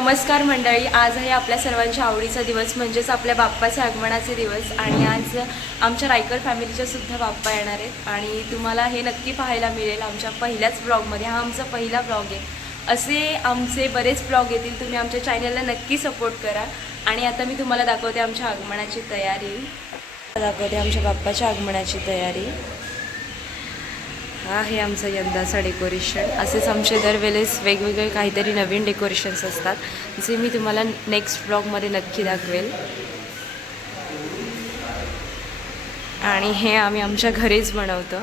नमस्कार मंडळी आज आहे आपल्या सर्वांच्या आवडीचा दिवस म्हणजेच आपल्या बाप्पाच्या आगमनाचे दिवस. आणि आज आमच्या रायकर फॅमिलीच्या सुद्धा बाप्पा येणार आहेत. आणि तुम्हाला हे नक्की पाहायला मिळेल आमच्या पहिल्याच ब्लॉगमध्ये. हा आमचा पहिला ब्लॉग आहे. असे आमचे बरेच ब्लॉग येतील. तुम्ही आमच्या चॅनलला नक्की सपोर्ट करा. आणि आता मी तुम्हाला दाखवते आमच्या आगमनाची तयारी. दाखवते आमच्या बाप्पाच्या आगमनाची तयारी. हा आहे आमचं यंदाचं डेकोरेशन. असेच आमचे दरवेळेस वेगवेगळे काहीतरी नवीन डेकोरेशन्स असतात जे मी तुम्हाला नेक्स्ट ब्लॉगमध्ये नक्की दाखवेल. आणि हे आम्ही आमच्या घरीच बनवतो.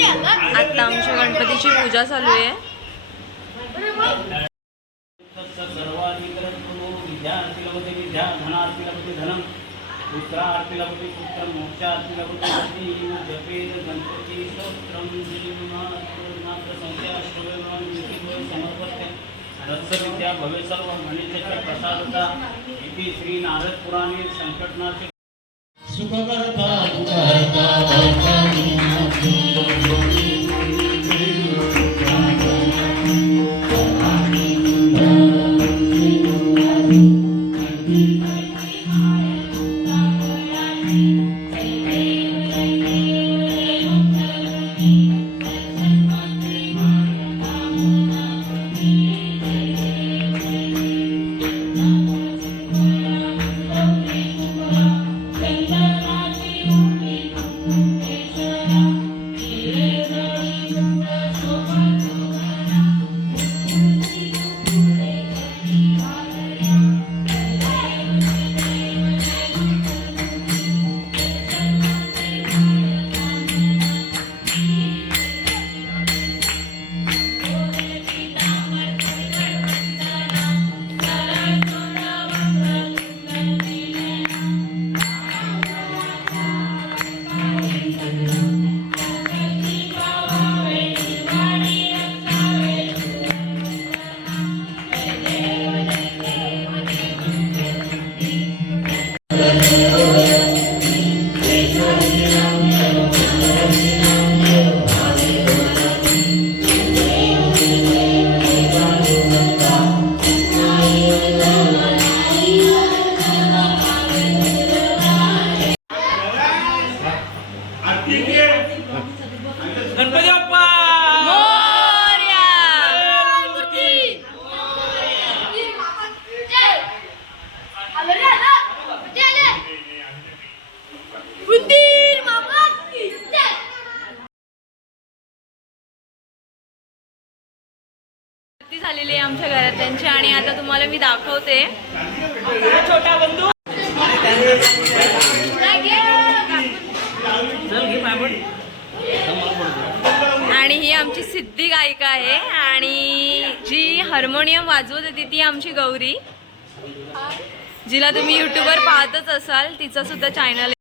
आता आमच्या गणपतीची पूजा चालू आहे. भवे सर्व गणेशाच्या प्रसादता इति श्री नारद पुराणे संकटनाचे सुखकर्ता Thank you. ती झालेली आहे आमच्या घरातल्यांची आणि आता तुम्हाला मी दाखवते. आणि ही आमची सिद्धी गायिका आहे आणि जी हार्मोनियम वाजवत होती ती आमची गौरी. जिला तुम्ही युट्यूबवर पाहतच असाल तिचा सुद्धा चॅनल